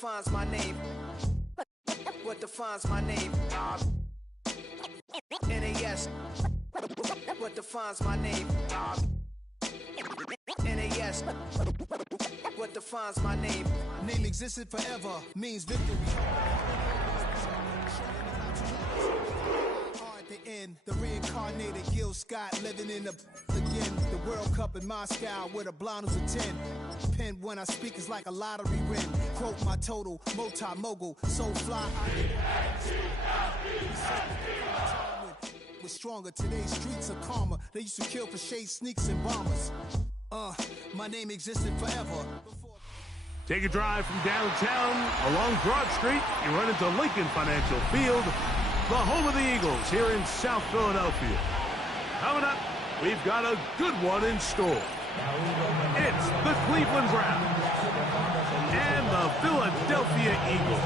defines my name? What defines my name? NAS. What defines my name? NAS. What defines my name? Name existed forever means victory. At the end, the reincarnated Gil Scott living in the again. The World Cup in Moscow with a blind who's a 10. Pen when I speak is like a lottery win. Quote my total, multi-mogul, so fly. We're stronger. Today's streets are calmer. They used to kill for shade sneaks and bombers. My name existed forever. Take a drive from downtown along Broad Street. You run into Lincoln Financial Field, the home of the Eagles here in South Philadelphia. Coming up, we've got a good one in store. It's the Cleveland Browns and the Philadelphia Eagles.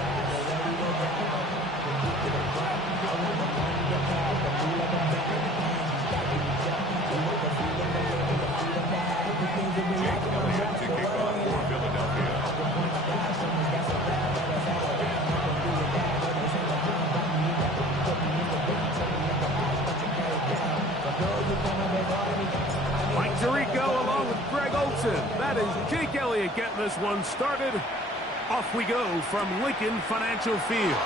To kick off for Philadelphia. Mike Tirico along with Greg Olsen. That is Jake Elliott getting this one started. Off we go from Lincoln Financial Field.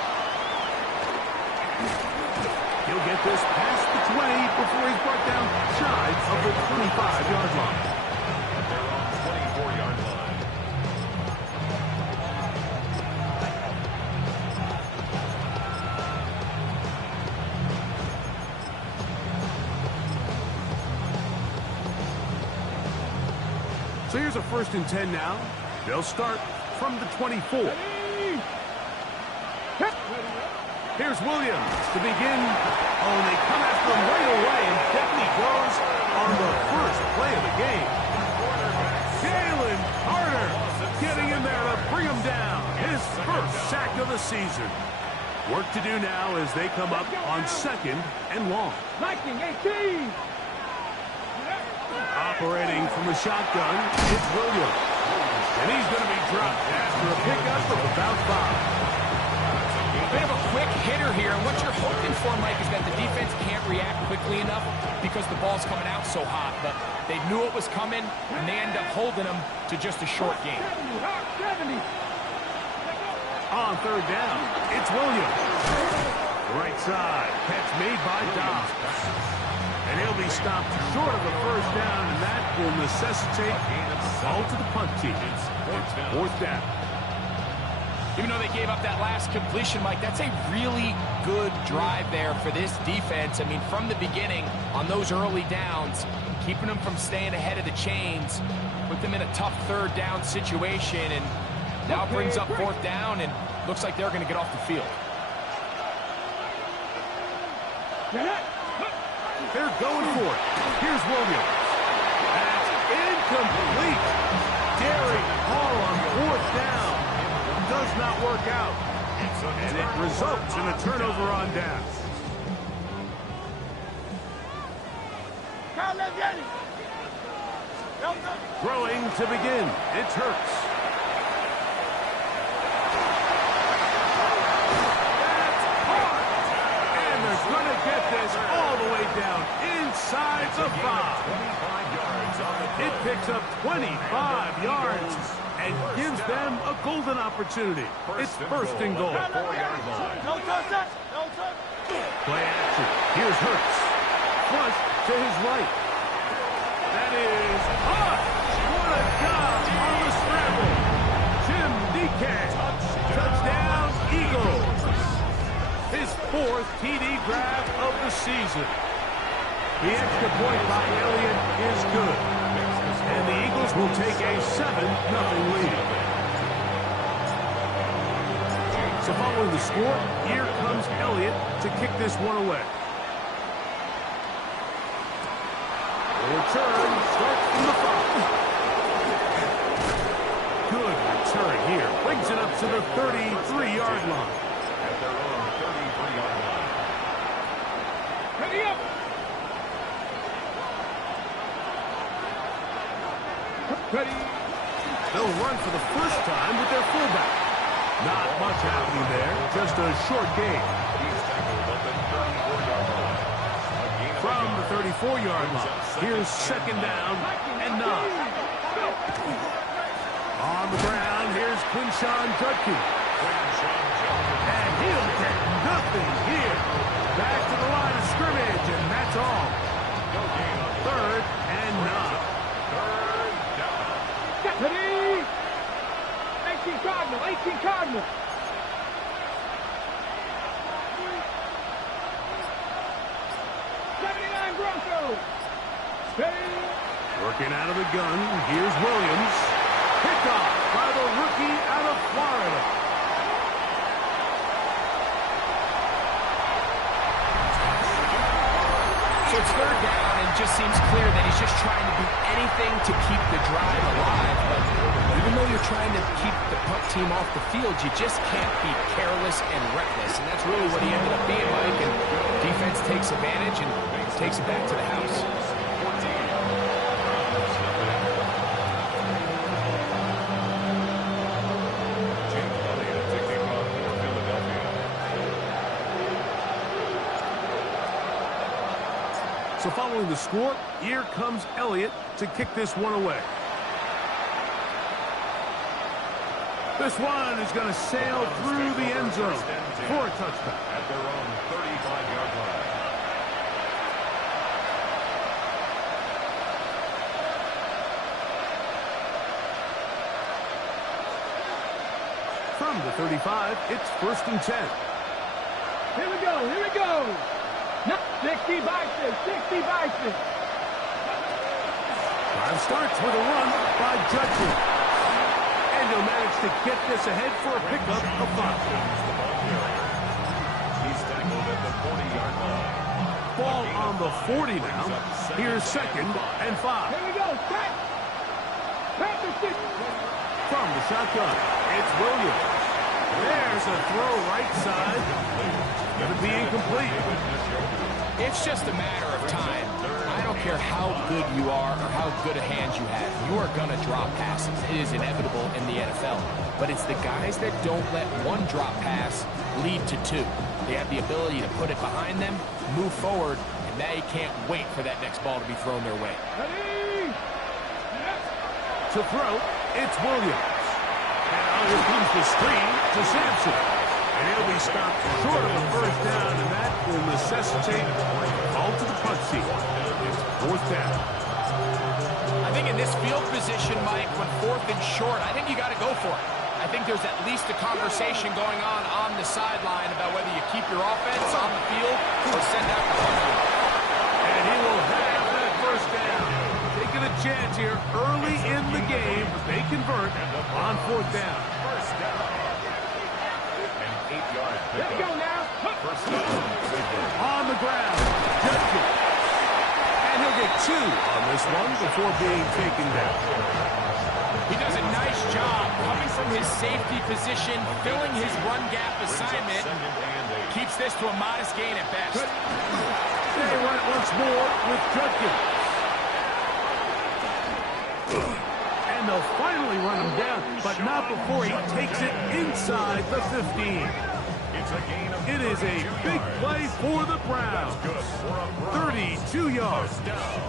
He'll get this past the 20 before he's brought down shy of the 25-yard line. They're on the 24-yard line. So here's a 1st and 10 now. They'll start from the 24. Here's Williams to begin. Oh, and they come after him right away, and definitely goes on the first play of the game. Jalen Carter getting in there to bring him down. His first sack of the season. Work to do now as they come up on 2nd and long. 19-18. Operating from the shotgun, it's Williams. And he's going to be dropped after a pickup of about 5. A bit of a quick hitter here, and what you're hoping for, Mike, is that the defense can't react quickly enough because the ball's coming out so hot. But they knew it was coming, and they end up holding them to just a short game. 70. On 3rd down, it's Williams. Right side, catch made by Dobbs. And he'll be stopped short of the 1st down, and that will necessitate a ball to the punt team. It's 4th down. Even though they gave up that last completion, Mike, that's a really good drive there for this defense. I mean, from the beginning, on those early downs, keeping them from staying ahead of the chains, put them in a tough 3rd down situation, and now brings up 4th down, and looks like they're going to get off the field. They're going for it. Here's Williams. That's incomplete. Derek Hall on 4th down. Does not work out. And it results in a turnover on downs. Throwing to begin. It's Hurts. That's hard. And they're going to get this all the way down inside the 5. It picks up 25 yards. And gives them a golden opportunity. It's 1st and goal. Play action. Here's Hurts. Flush to his right. That is hot. What a job on the scramble. Jim DeCat. Touchdown, Eagles. His 4th TD grab of the season. The extra point by Elliott is good. And the Eagles will take a 7-0 lead. So following the score, here comes Elliott to kick this one away. The return starts from the 5. Good return here. Brings it up to the 33-yard line. At their own 33-yard line. Ready up. Ready. They'll run for the first time with their fullback. much happening there. Just a short game. He's tackled at the 34-yard line. A gain of From a the yard. 34-yard line, here's second down and 9. On the ground, here's Quinshawn Judkins. And he'll get nothing here. Back to the line of scrimmage, and that's all. No gain on Third and 9. third down. Ready? 18 Cardinal, 18 Cardinal. Broncos. Ready? Working out of the gun, here's Williams. Picked off by the rookie out of Florida. So it's third down, and it just seems clear that he's just trying to do anything to keep the drive alive. But even though you're trying to keep the punt team off the field, you just can't be careless and reckless. And that's really what he ended up being, Mike. And defense takes advantage and takes it back to the house. So following the score, here comes Elliott to kick this one away. This one is going to sail through the end zone for a touchdown. At their own 35-yard line. From the 35, it's first and 10. Here we go, here we go. No, 60 Bison, 60 Bison. Drive starts with a run by Judkins. And he'll manage to get this ahead for a pickup of 5. He's tackled at the 40-yard line. Ball on the 40 now. Here's second and 5. Here we go, set. Panther 6. From the shotgun, it's Williams. There's a throw right side. Going to be incomplete. It's just a matter of time. I don't care how good you are or how good a hand you have. You are going to drop passes. It is inevitable in the NFL. But it's the guys that don't let one drop pass lead to 2. They have the ability to put it behind them, move forward, and they can't wait for that next ball to be thrown their way. Ready? To throw, it's Williams. Now here comes the screen to Sampson. And he'll be stopped short of a first down, and that will necessitate a call to the punt team. It's fourth down. I think in this field position, Mike, when fourth and short, I think you got to go for it. I think there's at least a conversation going on the sideline about whether you keep your offense on the field or send out the punt team. And he will have that first down. Taking a chance here early in the game. They convert on fourth down. First down. An 8-yard Let's pickup. go now. First down. On the ground, Judkins. And he'll get 2 on this one before being taken down. He does a nice job coming from his safety position, filling his run gap assignment. Second and 8. Keeps this to a modest gain at best. They run it once more with Judkins. And they'll finally run him down, but not before he takes it inside the 15. It's a gain of It is a 32 big yards. play for the Browns. Good for a Browns 32 yards. first down.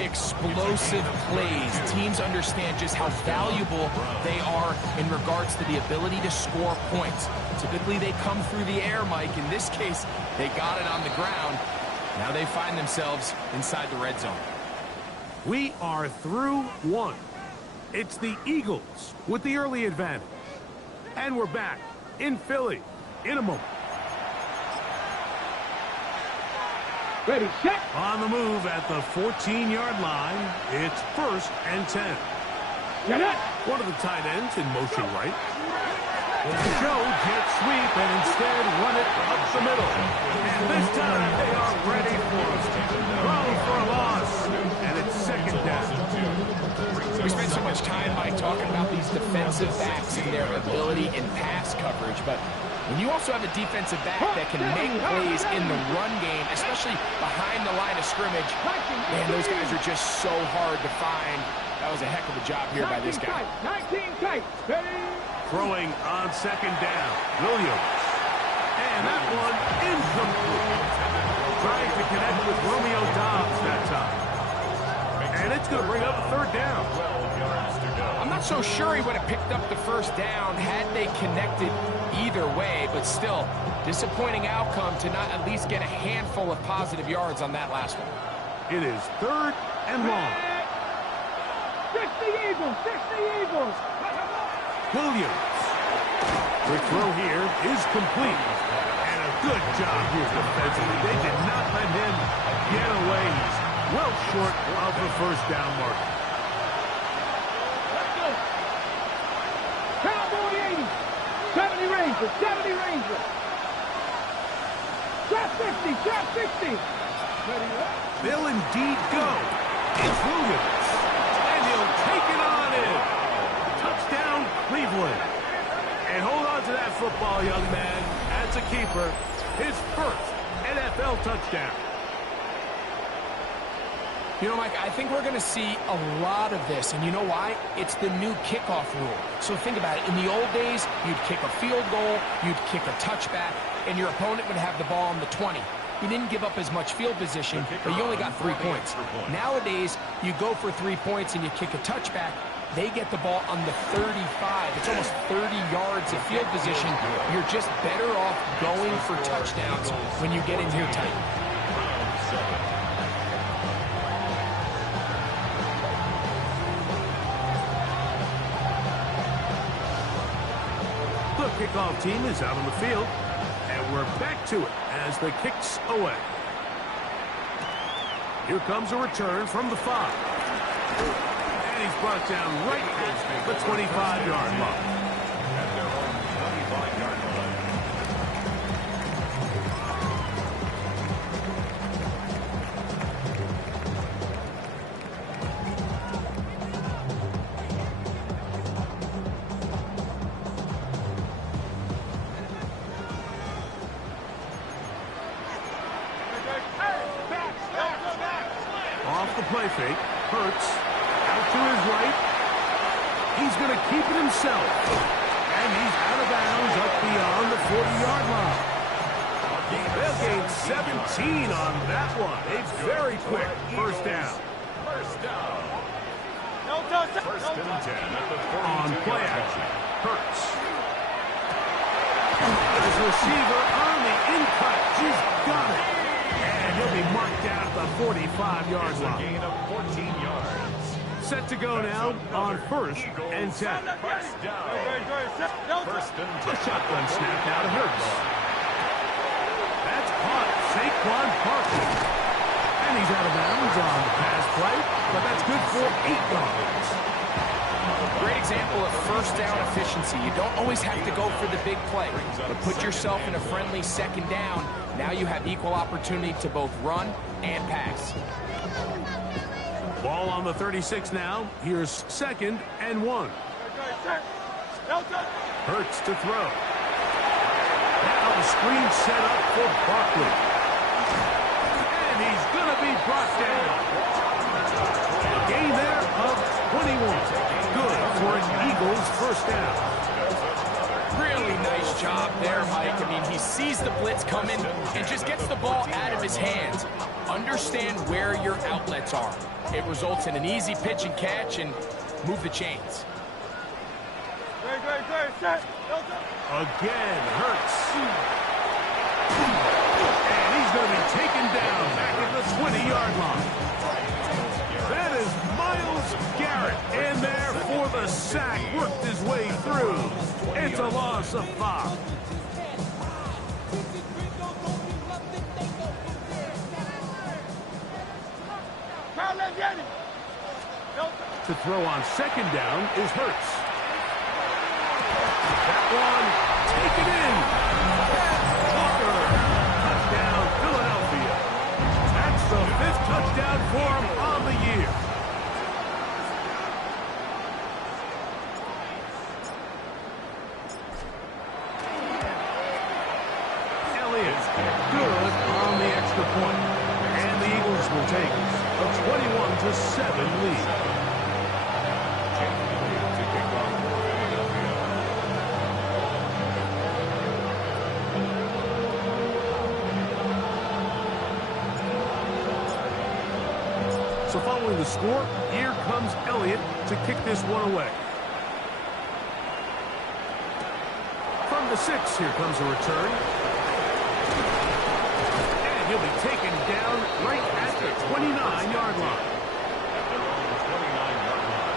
Explosive plays. Teams understand just how valuable they are in regards to the ability to score points. Typically, they come through the air, Mike. In this case, they got it on the ground. Now they find themselves inside the red zone. We are through one. It's the Eagles with the early advantage. And we're back in Philly in a moment. Ready, set. On the move at the 14-yard line, it's first and 10. Get it. One of the tight ends in motion right. Show jet sweep and instead run it up the middle. And this time they are ready for it. Throw for a loss. And it's second down. We spend so much time, Mike, talking about these defensive backs and their ability in pass coverage, but when you also have a defensive back that can make plays in the run game, especially behind the line of scrimmage, man, those guys are just so hard to find. That was a heck of a job here by this guy. 19 tight. Throwing on second down. Williams. And that one incomplete. Trying to connect with Romeo Doubs that time. And it's going to bring up a third down. I'm not so sure he would have picked up the first down had they connected either way, but still, disappointing outcome to not at least get a handful of positive yards on that last one. It is third and long. 60 Eagles, 60 Eagles. Williams. The throw here is complete. And a good job here defensively. They did not let him get away. He's well short of the first down mark. Let's go. Cowboy 80. 70 Rangers, 70 Rangers. Trap 50, trap 60. Ready up. They'll indeed go. It's Williams. And he'll take it on in. Touchdown, Cleveland. And hold on to that football, young man. That's a keeper. His first NFL touchdown. You know, Mike, I think we're going to see a lot of this, and you know why? It's the new kickoff rule. So think about it. In the old days, you'd kick a field goal, you'd kick a touchback, and your opponent would have the ball on the 20. You didn't give up as much field position, but you only got 3 points. Nowadays, you go for 3 points and you kick a touchback, they get the ball on the 35. It's almost 30 yards of field position. You're just better off going for touchdowns when you get in here tight. The kickoff team is out on the field, and we're back to it as the kick's away. Here comes a return from the 5. And he's brought down right at the 25-yard line. Off the play fake, Hurts out to his right. He's going to keep it himself. And he's out of bounds up beyond the 40-yard line. They'll gain 17 on that one. A very quick first down. First and 10 at the 42. On play action, Hurts. His receiver on the in-cut. He's got it. And he'll be marked down at the 45-yard line. Gain of 14 yards. Set to go now on first and 10. First down. First and 10. A shotgun snap now to Hurts. That's caught. Saquon Barkley. And he's out of bounds on the pass play, but that's good for 8 yards. Great example of first down efficiency. You don't always have to go for the big play, but put yourself in a friendly second down. Now you have equal opportunity to both run and pass. Ball on the 36 now. Here's second and 1. Hurts to throw. Now the screen set up for Barkley. And he's going to be brought down. A gain there of 21. Good for an Eagles first down. Really nice job there, Mike. I mean, he sees the blitz coming and just gets the ball out of his hands. Understand where your outlets are. It results in an easy pitch and catch and move the chains. Again, Hurts. And he's going to be taken down back at the 20-yard line. That is Myles Garrett in there for the sack. Worked his way through. It's a loss of 5. To throw on second down is Hurts. That one, take it in. Walker, touchdown, Philadelphia. That's the 5th touchdown for him on the year. Good on the extra point. And the Eagles will take a 21-7 lead. So following the score, here comes Elliott to kick this one away. From the 6, here comes a return. And he'll be taken down right at the 29-yard line. At their own 29-yard line.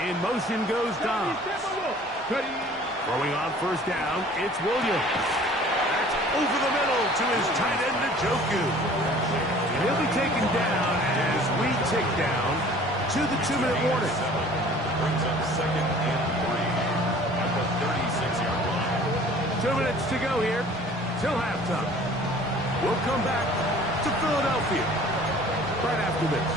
In motion goes Dobbs. Throwing on first down, it's Williams. That's over the middle to his tight end, Njoku. And he'll be taken down as we tick down to the 2-minute warning. Brings up 2nd and 3 at the 36-yard line. 2 minutes to go here till halftime. We'll come back to Philadelphia right after this.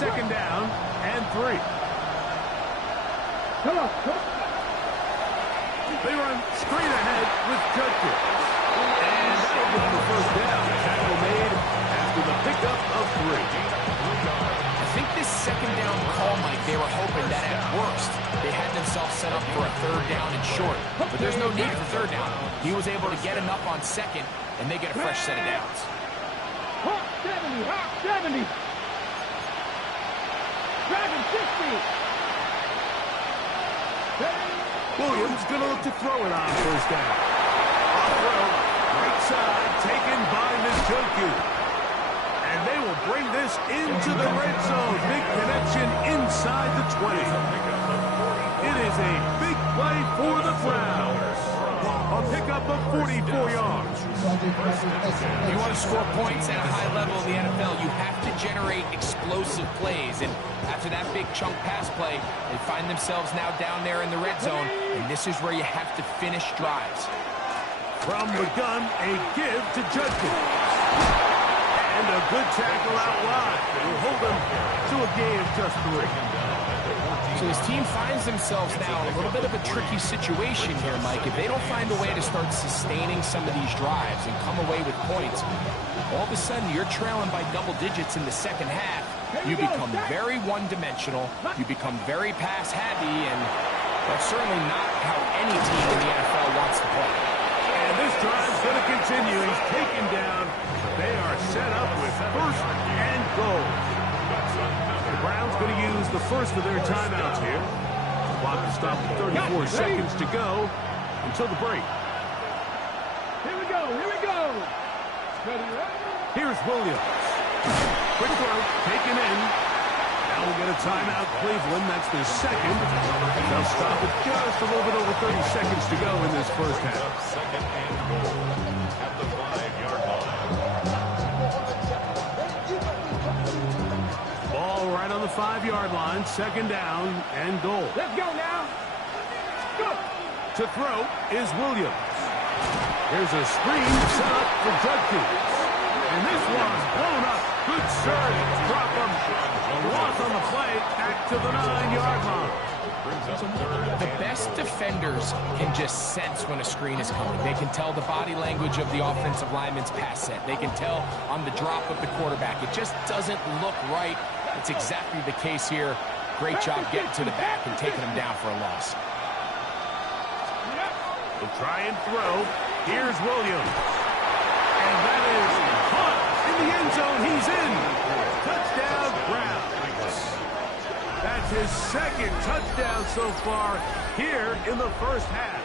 Second down and 3. Come on, come on. They run straight ahead with Judkins. And that'll give them the first down. Tackle made after the pickup of 3. I think this second down call, Mike, they were hoping that at worst they had themselves set up for a 3rd down and short. But there's no need for 3rd down. He was able to get enough on 2nd, and they get a fresh set of downs. Hawk 70, Hawk 70. Dragon 60. Williams going to look to throw it on first down. Off throw, right side, taken by Njoku. And they will bring this into the red zone. Big connection inside the 20. It is a big play for the Browns. A pickup of 44 yards. If you want to score points at a high level in the NFL, you have to generate explosive plays. And after that big chunk pass play, they find themselves now down there in the red zone. And this is where you have to finish drives. From the gun, a give to Judkins. And a good tackle out wide. They will hold them to a gain of just 3. So his team finds themselves now in a little bit of a tricky situation here, Mike. If they don't find a way to start sustaining some of these drives and come away with points, all of a sudden you're trailing by double digits in the second half. You become very one-dimensional. You become very pass-heavy, and that's certainly not how any team in the NFL wants to play. And this drive's going to continue. He's taken down. They are set up with 1st and goal. The Browns going to use the first of their timeouts here. The clock will stop at 34 seconds to go until the break. Here we go, here we go. Here's Williams. Quick throw, taken in. Now we'll get a timeout, Cleveland. That's their 2nd. They'll stop it just a little bit over 30 seconds to go in this first half. 2nd and goal at the 5-yard line. Ball right on the 5-yard line. 2nd down and goal. Let's go now. Go. To throw is Williams. Here's a screen set up for Judkins. And this one's blown up. Good surge. Drop him. A loss on the play. Back to the 9-yard line. The best defenders can just sense when a screen is coming. They can tell the body language of the offensive lineman's pass set. They can tell on the drop of the quarterback. It just doesn't look right. It's exactly the case here. Great job getting to the back and taking him down for a loss. He'll try and throw. Here's Williams. And that is caught in the end zone. He's in. Touchdown, Browns. That's his 2nd touchdown so far here in the first half.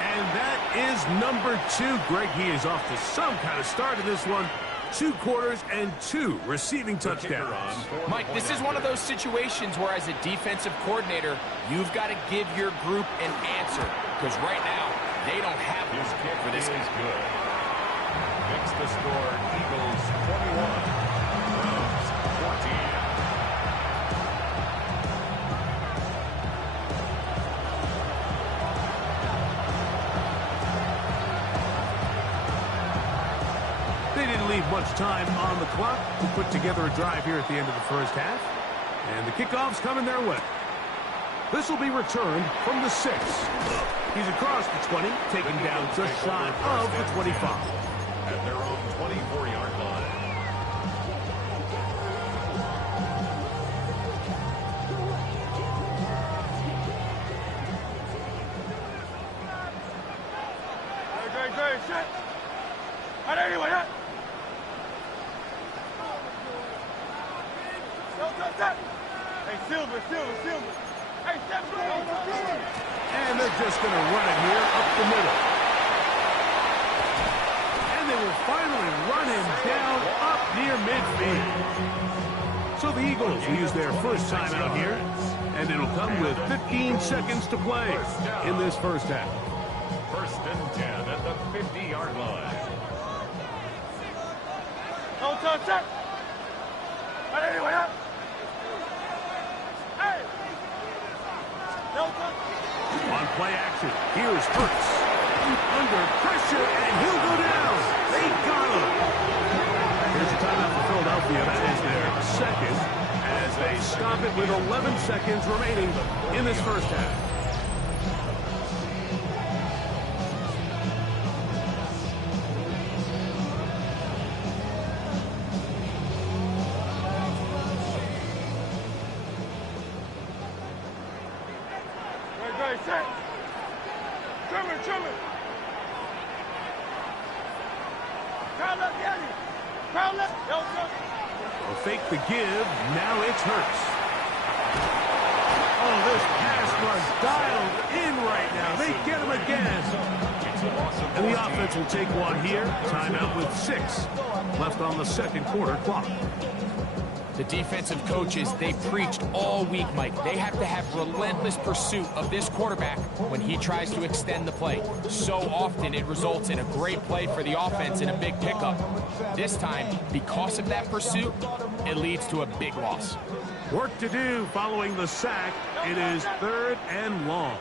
And that is number 2. Greg, he is off to some kind of start in this one. 2 quarters and 2 receiving touchdowns. Mike, this is one of those situations where as a defensive coordinator, you've got to give your group an answer. Because right now, they don't have His one kick for this is guy. good. Makes the score Eagles 21, Browns 14. They didn't leave much time on the clock to put together a drive here at the end of the first half. And the kickoff's coming their way. This will be returned from the 6. He's across the 20, taken down just shy of the 25. At their own 24-yard line. Great, shit. Anyway, Hey, Silver. Hey, Silver. And they're just going to run it here up the middle. And they will finally run him down up near midfield. So the Eagles will use their first timeout here. And it'll come with 15 seconds to play in this first half. First and 10 at the 50-yard line. Don't touch that. Anyway, Hey. Don't touch. On play action, here's Hurts. Under pressure, and he'll go down. They got him. Here's a timeout for Philadelphia. That is their second, as they stop it with 11 seconds remaining in this first half. Great, set. Trimmer. Crowd left, Yanni. Crowd left. They'll fake the give. Now it's Hurts. Oh, this pass was dialed in right now. They get him again. And the offense will take one here. Timeout with 6 left on the second quarter clock. The defensive coaches, they preached all week, Mike. They have to have relentless pursuit of this quarterback when he tries to extend the play. So often it results in a great play for the offense and a big pickup. This time, because of that pursuit, it leads to a big loss. Work to do following the sack. It is 3rd and long.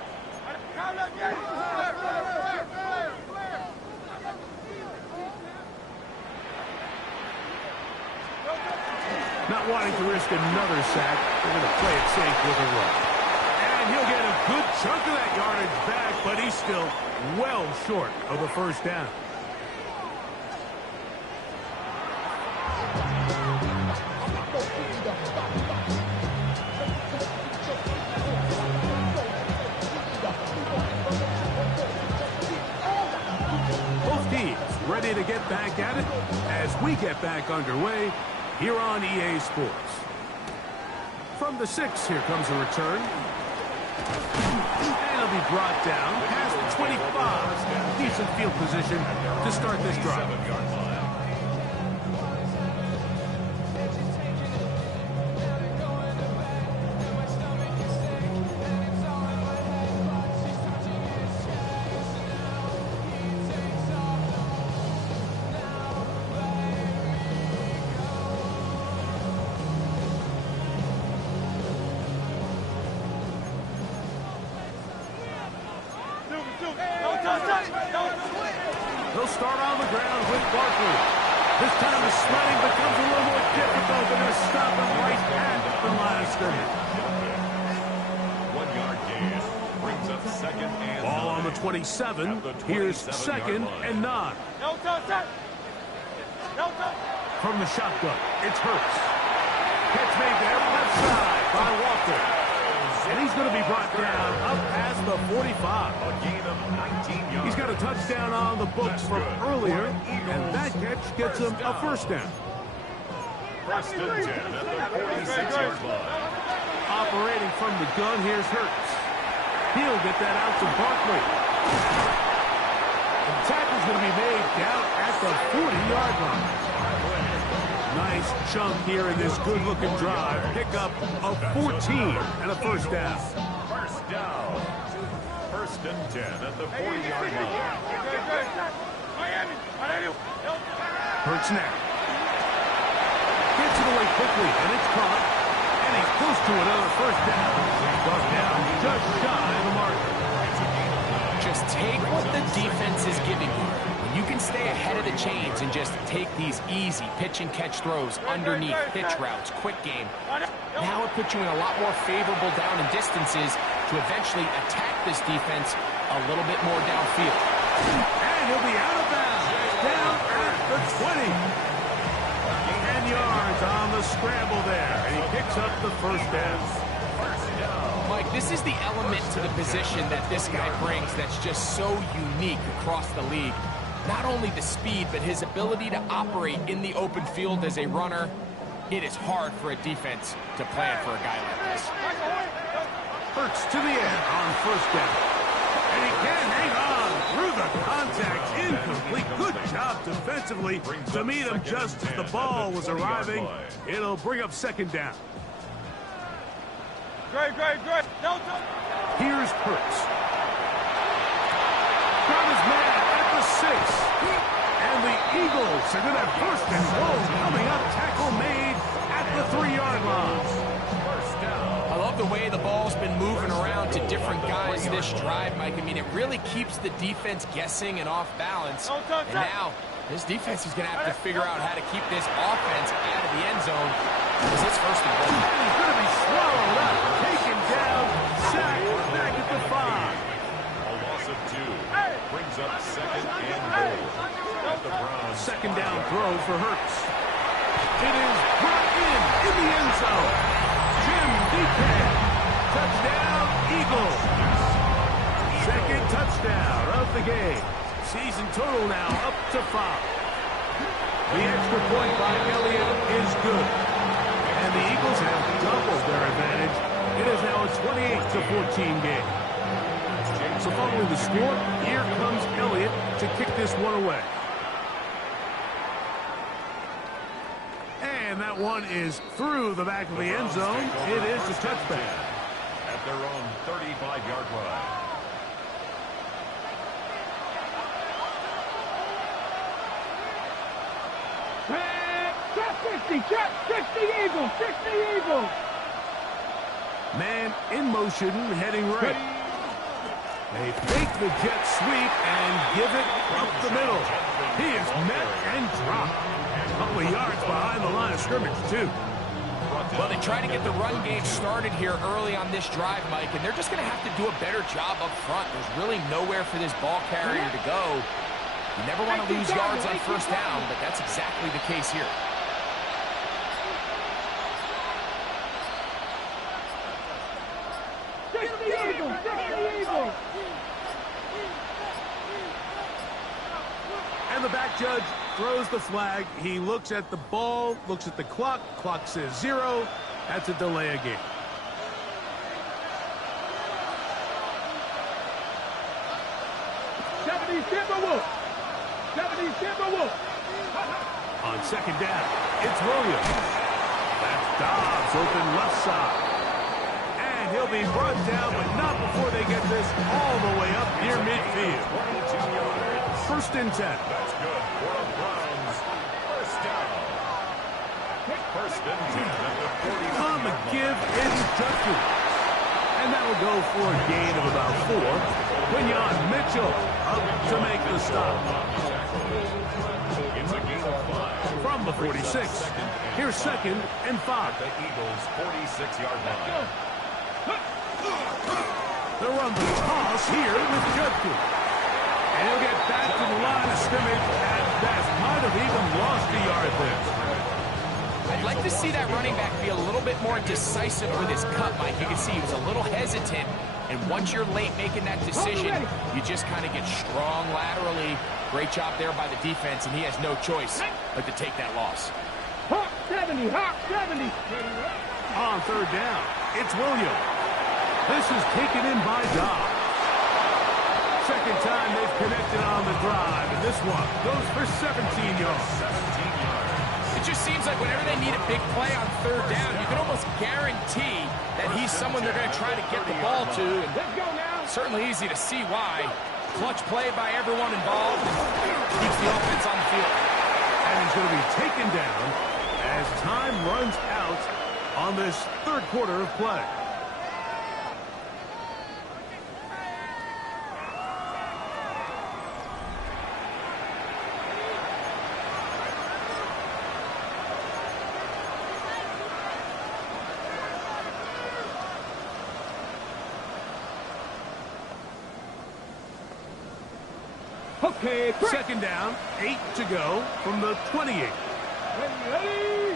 Crowd left, Yanni. Not wanting to risk another sack, they're going to play it safe with a run. And he'll get a good chunk of that yardage back, but he's still well short of the first down. Both teams ready to get back at it as we get back underway here on EA Sports. From the 6, here comes a return. And it'll be brought down past the 25. Decent field position to start this drive. 7-yard line. They'll start on the ground with Barkley. This time the sledding becomes a little more difficult. They're going to stop him right at the line of scrimmage. 1-yard gain brings up 2nd and Ball on 9. the 27. Here's 2nd and 9. No touch. From the shotgun, it's Hurts. Catch made there, left side by Walker. And he's going to be brought down up past the 45. A gain of 19 yards. He's got a touchdown on the books from earlier, and that catch gets him a first down. First and 10 at the 46-yard line. Operating from the gun, here's Hurts. He'll get that out to Barkley. The tackle's going to be made down at the 40-yard line. Nice chunk here in this good-looking drive. Pick up a 14 and a first down. First down. First and 10 at the 40-yard line. Hurts now. Gets it away quickly, and it's caught. And he's close to another first down. Brought down just shy of the marker. Just take what the defense is giving you. You can stay ahead of the chains and just take these easy pitch and catch throws underneath, pitch routes, quick game. Now it puts you in a lot more favorable down and distances to eventually attack this defense a little bit more downfield. And he'll be out of bounds. Down at the 20. 10 yards on the scramble there. And he picks up the first down. Mike, this is the element to the position that this guy brings that's just so unique across the league. Not only the speed, but his ability to operate in the open field as a runner. It is hard for a defense to plan for a guy like this. Hurts to the end on first down. And he can hang on through the contact. Incomplete. Good job defensively to meet him just as the ball was arriving. It'll bring up second down. Great. Here's Hurts. Got his man at the 6. And the Eagles are going to have first and goal coming up. Tackle made at the 3-yard line. First down. I love the way the ball's been moving around to different guys this drive, Mike. I mean, it really keeps the defense guessing and off balance. And now, this defense is going to have to figure out how to keep this offense out of the end zone. Because it's first and goal. And he's going to be swallowed up, taken down, sacked back at the 5. A loss of 2 brings up second and goal at the Browns. Second down throw for Hurts. It is brought in the end zone. Jim Deacon. Touchdown, Eagles. Second touchdown of the game. Season total now up to 5. The extra point by Elliott is good. And the Eagles have doubled their advantage. It is now a 28-14 game. So following the score, here comes Elliott to kick this one away. And that one is through the back of the end zone. It is a touchback. At their own 35-yard line. Check 60 Eagles, 60 Eagles. Man in motion, heading right. They fake the jet sweep and give it up the middle. He is met and dropped. A couple of yards behind the line of scrimmage, too. Well, they try to get the run game started here early on this drive, Mike, and they're just going to have to do a better job up front. There's really nowhere for this ball carrier to go. You never want to lose yards on first down, but that's exactly the case here. And the back judge throws the flag. He looks at the ball, looks at the clock. Clock says 0. That's a delay of game. On second down, it's Williams. That's Dobbs open left side. And he'll be brought down, but not before they get this all the way up near midfield. 22 yards. First and 10. That's good for the Browns. First down. First and 10 at the 40. On the give, it's Justin. And that'll go for a gain of about 4. Quinyon Mitchell up to make the stop. It's a gain of 5. From the 46. Here's second and 5. The Eagles' 46-yard line. They'll run the toss here with Judkins. And he'll get back to the line of scrimmage at best. Might have even lost a yard there. I'd like to see that running back be a little bit more decisive with his cut, Mike. You can see he was a little hesitant. And once you're late making that decision, you just kind of get strong laterally. Great job there by the defense, and he has no choice but to take that loss. Hawk 70, Hawk 70. On third down, it's Williams. This is taken in by Dobbs. Second time they've connected on the drive, and this one goes for 17 yards. 17 yards. It just seems like whenever they need a big play on third down, you can almost guarantee that he's someone they're going to try to get the ball to. And Let's go now. certainly easy to see why. Clutch play by everyone involved and keeps the offense on the field. And he's going to be taken down as time runs out on this third quarter of play. Okay, break. Second down, 8 to go from the 28. Ready,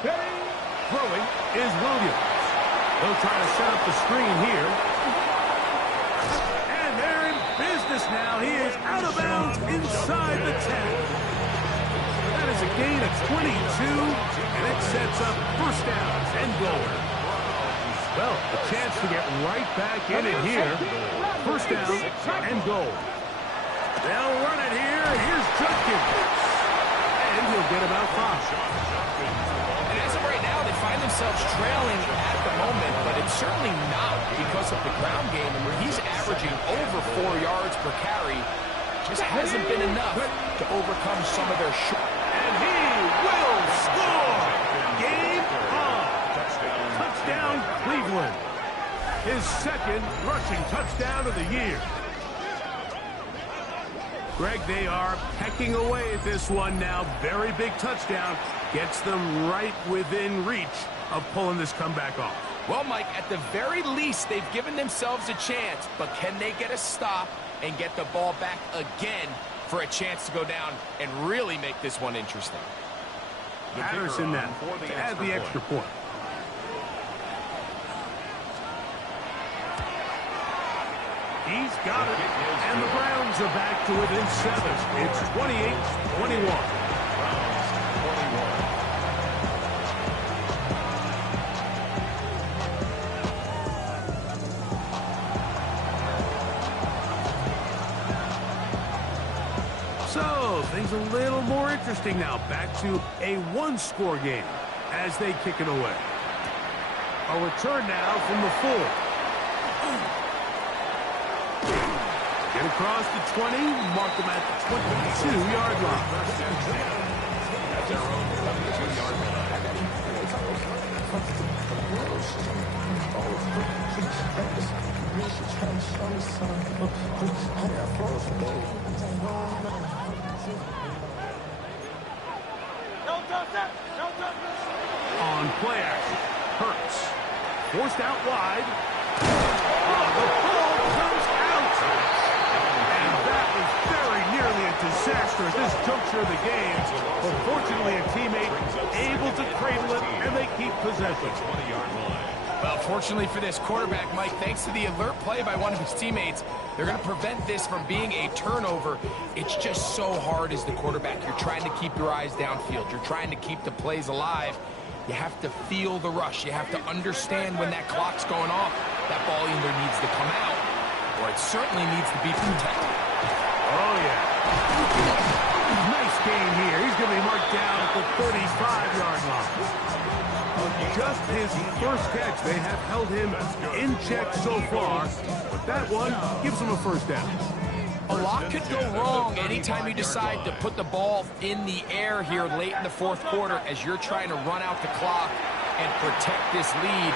steady. Throwing is Williams. They'll try to set up the screen here. And they're in business now. He is out of bounds inside the 10. That is a gain of 22, and it sets up first downs and goal. Well, a chance to get right back in it here. First down and goal. They'll run it here. Here's Judkins. And he'll get about 5. And as of right now, they find themselves trailing at the moment, but it's certainly not because of the ground game. And where he's averaging over 4 yards per carry, just hasn't been enough to overcome some of their short. And he will score. Game on. Touchdown, Cleveland. His second rushing touchdown of the year. Greg, they are pecking away at this one now. Very big touchdown. Gets them right within reach of pulling this comeback off. Well, Mike, at the very least, they've given themselves a chance, but can they get a stop and get the ball back again for a chance to go down and really make this one interesting? Patterson now to add the extra point. He's got it, and the Browns are back to within 7. It's 28-21. So, things a little more interesting now. Back to a one-score game as they kick it away. A return now from the 4. Get across the 20, mark them at the 22-yard line. At their own 22-yard On play action, Hurts. Forced out wide. The ball comes out. And that was very nearly a disaster at this juncture of the game. But fortunately, a teammate able to cradle it, and they keep possession. 20-yard line. Well, fortunately for this quarterback, Mike, thanks to the alert play by one of his teammates, they're going to prevent this from being a turnover. It's just so hard as the quarterback. You're trying to keep your eyes downfield. You're trying to keep the plays alive. You have to feel the rush. You have to understand when that clock's going off. That ball either needs to come out, or it certainly needs to be protected. Oh, yeah. Nice game here. He's going to be marked down at the 35-yard line. Just his first catch. They have held him in check so far, but that one gives him a first down. A lot could go wrong anytime you decide to put the ball in the air here late in the fourth quarter as you're trying to run out the clock and protect this lead.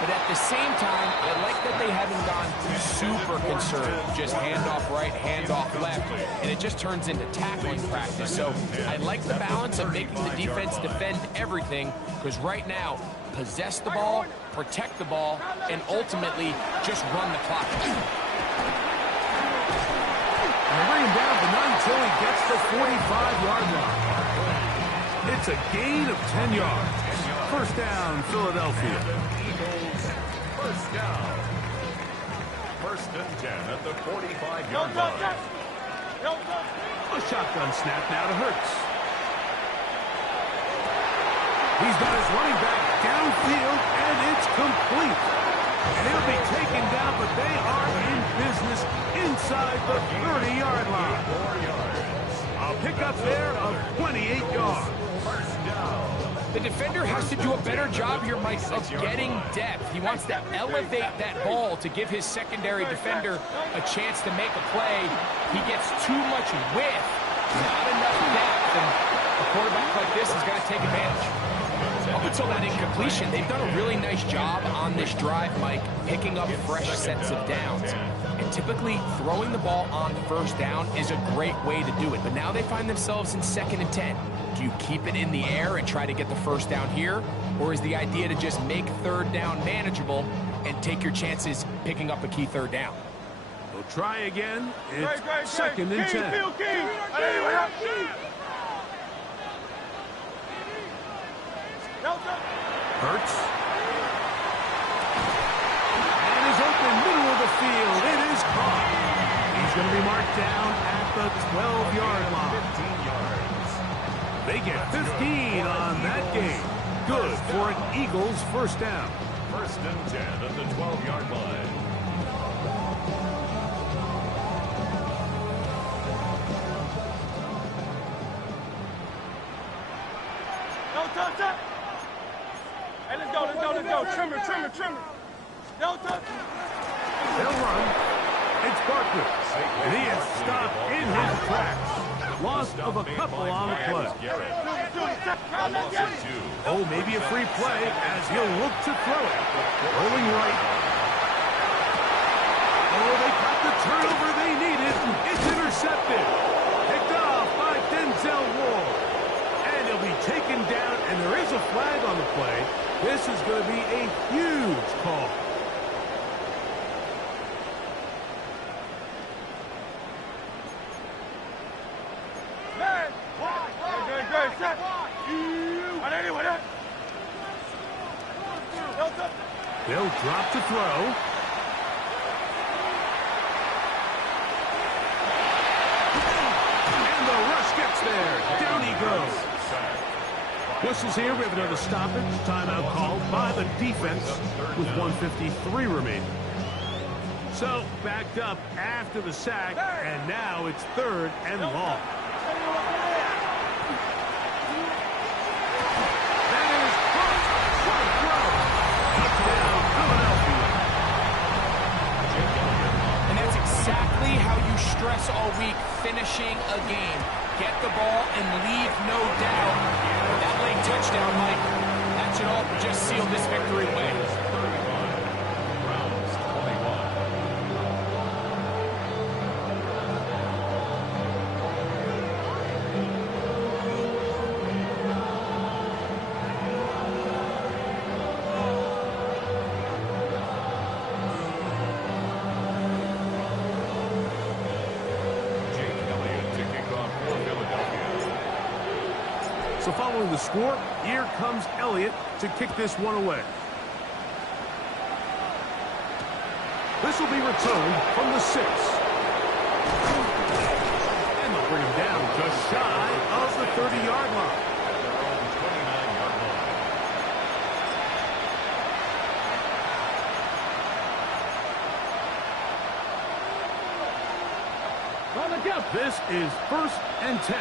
But at the same time, I like that they haven't gone super concerned. Just handoff right, handoff left, and it just turns into tackling practice. So I like the balance of making the defense defend everything, because right now, possess the ball, protect the ball, and ultimately just run the clock. And they bring him down for 9 until he gets the 45-yard line. It's a gain of 10 yards. First down, Philadelphia. First down. First and 10 at the 45-yard line. A shotgun snap now to Hurts. He's got his running back downfield, and it's complete. And he'll be taken down, but they are in business inside the 30-yard line. 4 yards. A A pickup there of 28 yards. First down. The defender has to do a better job here, Mike, of getting depth. He wants to elevate that ball to give his secondary defender a chance to make a play. He gets too much width, not enough depth, and a quarterback like this is going to take advantage. Up until that incompletion, they've done a really nice job on this drive, Mike, picking up fresh sets of downs. And typically, throwing the ball on first down is a great way to do it. But now they find themselves in 2nd and 10. Do you keep it in the air and try to get the first down here? Or is the idea to just make 3rd down manageable and take your chances picking up a key 3rd down? We'll try again. It's 2nd and 10. Hurts. And is open, middle of the field. It is caught. He's going to be marked down at the 12-yard line. 15 yards. They get 15 on that game. Good for an Eagles first down. 1st and 10 at the 12-yard line. Hey, let's go. Trimmer. Don't touch. They'll run. It's Barkley. And he is stopped in his tracks. Loss of a couple on the play. Oh, maybe a free play as he'll look to throw it. Rolling right. Oh, they got the turnover they needed. It's intercepted. Picked off by Denzel Ward. And he'll be taken down, and there is a flag on the play. This is going to be a huge call. They'll drop to throw. And the rush gets there. Down he goes. Whistles here. We have another stoppage. Timeout called by the defense with 1:53 remaining. So, backed up after the sack, and now it's 3rd and long. That is close. Short throw. Touchdown, Philadelphia. And that's exactly how you stress all week, finishing a game. Get the ball and leave no doubt. That late touchdown, Mike, that should all just seal this victory away. Browns 21. So following the score, here comes Elliott to kick this one away. This will be returned from the 6. And they'll bring him down just shy of the 30-yard line. Their own 29-yard line. This is 1st and 10.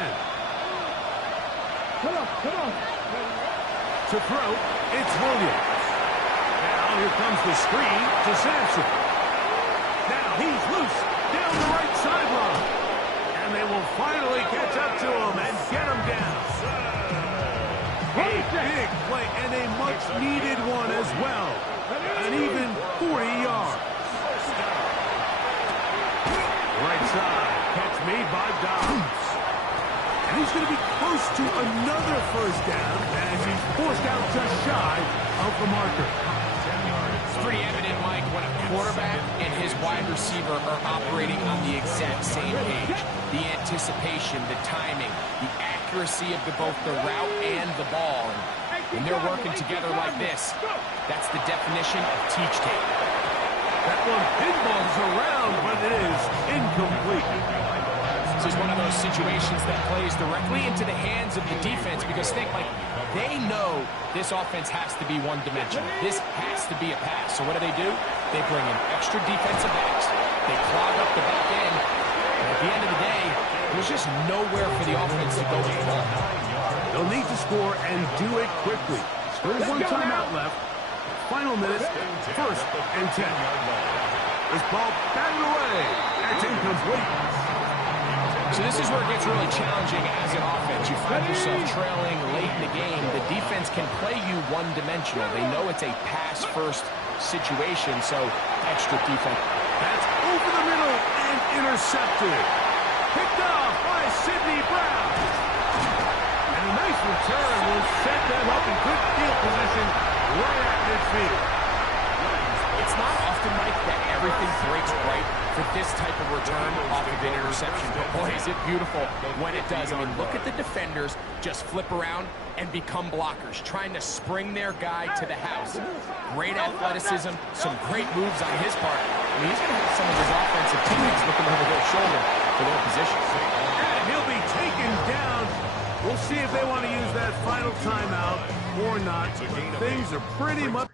Come on. To throw, it's Williams. Now here comes the screen to Sampson. Now he's loose down the right sideline. And they will finally catch up to him and get him down. A big play and a much-needed one as well. An even 40 yards. Right side, catch made by Dobbs. And he's going to be close to another first down as he's forced out just shy of the marker. It's pretty evident, Mike, when a quarterback and his wide receiver are operating on the exact same page. The anticipation, the timing, the accuracy of both the route and the ball. And when they're working together like this, that's the definition of teach tape. That one pinballs around, but it is incomplete. This is one of those situations that plays directly into the hands of the defense because think, like, they know this offense has to be one-dimensional. This has to be a pass. So what do? They bring in extra defensive backs. They clog up the back end. And at the end of the day, There's just nowhere for the offense to go with the ball. They'll need to score and do it quickly. There's one timeout left. Final minutes, 1st and 10. This ball batted away. That's incomplete. So this is where it gets really challenging as an offense. You find yourself trailing late in the game. The defense can play you one-dimensional. They know it's a pass-first situation, so extra defense. That's over the middle and intercepted. Picked off by Sidney Brown. And a nice return will set them up in good field position right at midfield. It's not often, Mike, that everything breaks right for this type of return off of an interception. But boy, is it beautiful when it does. I mean, look at the defenders just flip around and become blockers, trying to spring their guy to the house. Great athleticism, some great moves on his part. I mean, he's going to have some of his offensive teammates looking over their shoulder for their positions. And he'll be taken down. We'll see if they want to use that final timeout or not. Things are pretty much...